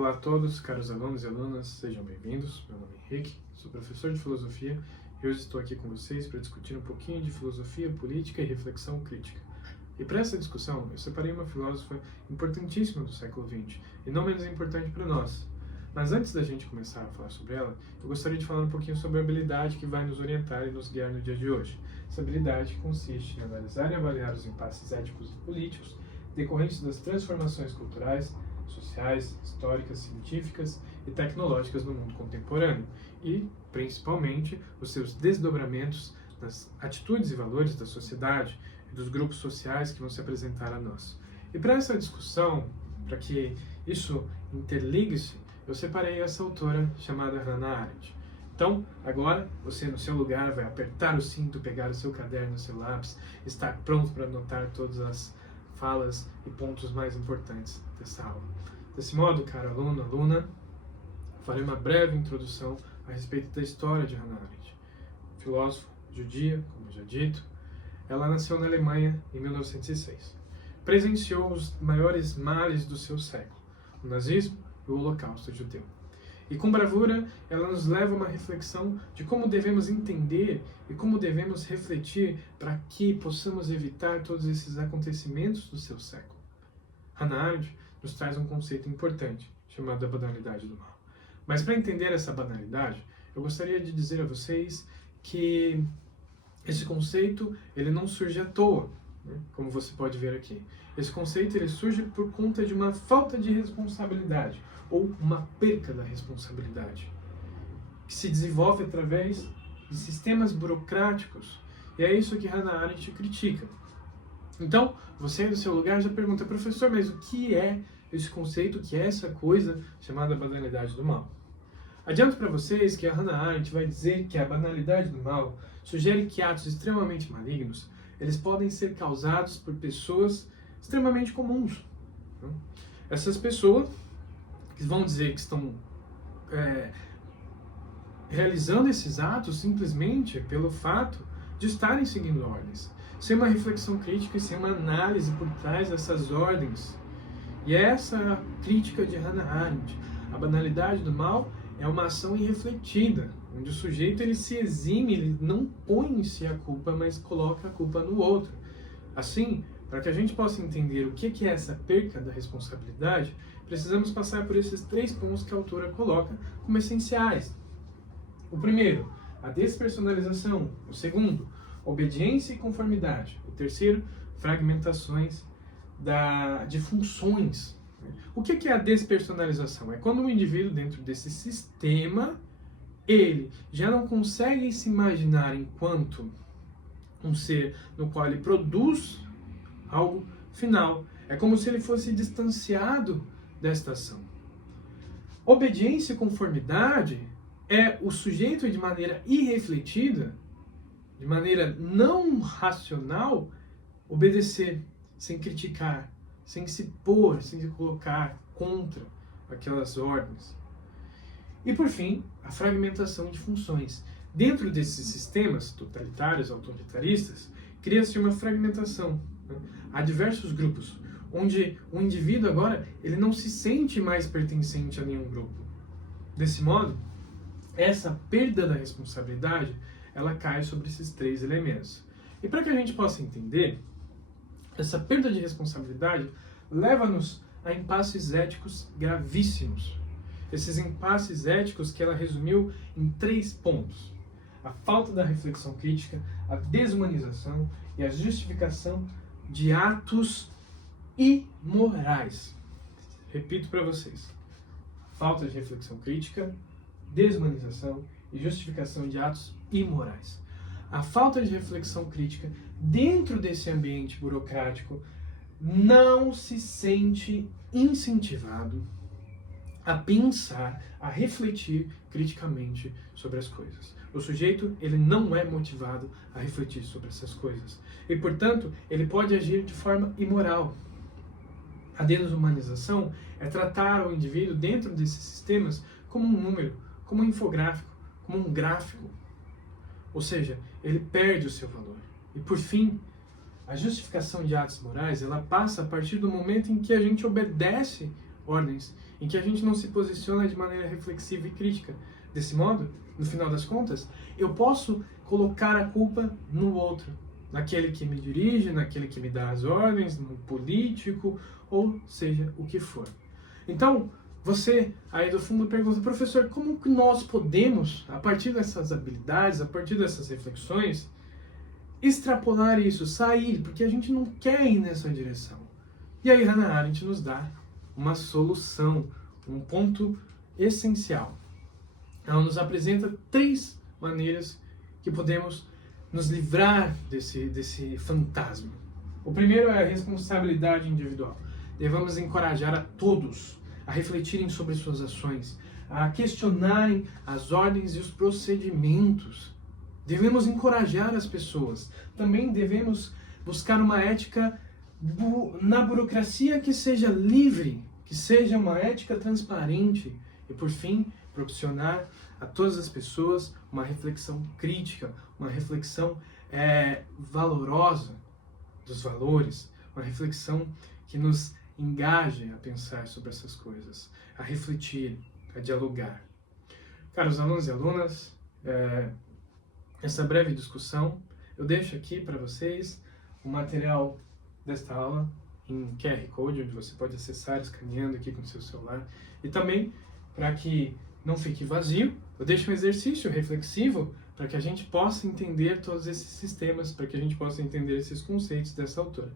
Olá a todos, caros alunos e alunas, sejam bem-vindos. Meu nome é Henrique, sou professor de filosofia e hoje estou aqui com vocês para discutir um pouquinho de filosofia, política e reflexão crítica. E para essa discussão, eu separei uma filósofa importantíssima do século XX e não menos importante para nós. Mas antes da gente começar a falar sobre ela, eu gostaria de falar um pouquinho sobre a habilidade que vai nos orientar e nos guiar no dia de hoje. Essa habilidade consiste em analisar e avaliar os impasses éticos e políticos decorrentes das transformações culturais, sociais, históricas, científicas e tecnológicas no mundo contemporâneo e, principalmente, os seus desdobramentos nas atitudes e valores da sociedade e dos grupos sociais que vão se apresentar a nós. E para essa discussão, para que isso interligue-se, eu separei essa autora chamada Hannah Arendt. Então, agora, você no seu lugar vai apertar o cinto, pegar o seu caderno, o seu lápis, estar pronto para anotar todas as falas e pontos mais importantes dessa aula. Desse modo, caro aluno, aluna, farei uma breve introdução a respeito da história de Hannah Arendt. Filósofa judia, como já dito, ela nasceu na Alemanha em 1906. Presenciou os maiores males do seu século, o nazismo e o Holocausto judeu. E com bravura, ela nos leva a uma reflexão de como devemos entender e como devemos refletir para que possamos evitar todos esses acontecimentos do seu século. Hannah Arendt nos traz um conceito importante, chamado a banalidade do mal. Mas para entender essa banalidade, eu gostaria de dizer a vocês que esse conceito ele não surge à toa, né? Como você pode ver aqui. Esse conceito ele surge por conta de uma falta de responsabilidade, ou uma perca da responsabilidade, que se desenvolve através de sistemas burocráticos. E é isso que Hannah Arendt critica. Então, você aí no seu lugar já pergunta, professor, mas o que é esse conceito, o que é essa coisa chamada banalidade do mal? Adianto para vocês que a Hannah Arendt vai dizer que a banalidade do mal sugere que atos extremamente malignos, eles podem ser causados por pessoas extremamente comuns. Essas pessoas que vão dizer que estão realizando esses atos simplesmente pelo fato de estarem seguindo ordens, sem uma reflexão crítica e sem uma análise por trás dessas ordens. E essa é a crítica de Hannah Arendt. A banalidade do mal é uma ação irrefletida, onde o sujeito ele se exime, ele não põe em si a culpa, mas coloca a culpa no outro. Assim, para que a gente possa entender o que é essa perca da responsabilidade, precisamos passar por esses 3 pontos que a autora coloca como essenciais. O primeiro, a despersonalização. O segundo, obediência e conformidade. O terceiro, fragmentações de funções. O que é a despersonalização? É quando o indivíduo dentro desse sistema, ele já não consegue se imaginar enquanto um ser no qual ele produz algo final. É como se ele fosse distanciado desta ação. Obediência e conformidade é o sujeito de maneira irrefletida, de maneira não racional, obedecer, sem criticar, sem se pôr, sem se colocar contra aquelas ordens. E por fim, a fragmentação de funções. Dentro desses sistemas totalitários, autoritaristas, cria-se uma fragmentação. Há diversos grupos, onde o indivíduo agora ele não se sente mais pertencente a nenhum grupo. Desse modo, essa perda da responsabilidade, ela cai sobre esses 3 elementos. E para que a gente possa entender, essa perda de responsabilidade leva-nos a impasses éticos gravíssimos. Esses impasses éticos que ela resumiu em 3 pontos. A falta da reflexão crítica, a desumanização e a justificação de atos imorais. Repito para vocês. Falta de reflexão crítica, desumanização e justificação de atos imorais. A falta de reflexão crítica dentro desse ambiente burocrático não se sente incentivado a pensar, a refletir criticamente sobre as coisas. O sujeito, ele não é motivado a refletir sobre essas coisas. E, portanto, ele pode agir de forma imoral. A desumanização é tratar o indivíduo dentro desses sistemas como um número, como um infográfico, como um gráfico. Ou seja, ele perde o seu valor. E, por fim, a justificação de atos morais, ela passa a partir do momento em que a gente obedece ordens em que a gente não se posiciona de maneira reflexiva e crítica. Desse modo, no final das contas, eu posso colocar a culpa no outro, naquele que me dirige, naquele que me dá as ordens, no político, ou seja, o que for. Então, você aí do fundo pergunta, professor, como que nós podemos, a partir dessas habilidades, a partir dessas reflexões, extrapolar isso, sair, porque a gente não quer ir nessa direção. E aí Hannah Arendt nos dá uma solução, um ponto essencial. Ela nos apresenta 3 maneiras que podemos nos livrar desse fantasma. O primeiro é a responsabilidade individual. Devemos encorajar a todos a refletirem sobre suas ações, a questionarem as ordens e os procedimentos. Devemos encorajar as pessoas. Também devemos buscar uma ética na burocracia que seja livre, que seja uma ética transparente e, por fim, proporcionar a todas as pessoas uma reflexão crítica, uma reflexão valorosa dos valores, uma reflexão que nos engaje a pensar sobre essas coisas, a refletir, a dialogar. Caros alunos e alunas, essa breve discussão, eu deixo aqui para vocês o material desta aula em QR Code, onde você pode acessar escaneando aqui com o seu celular. E também, para que não fique vazio, eu deixo um exercício reflexivo para que a gente possa entender todos esses sistemas, para que a gente possa entender esses conceitos dessa autora.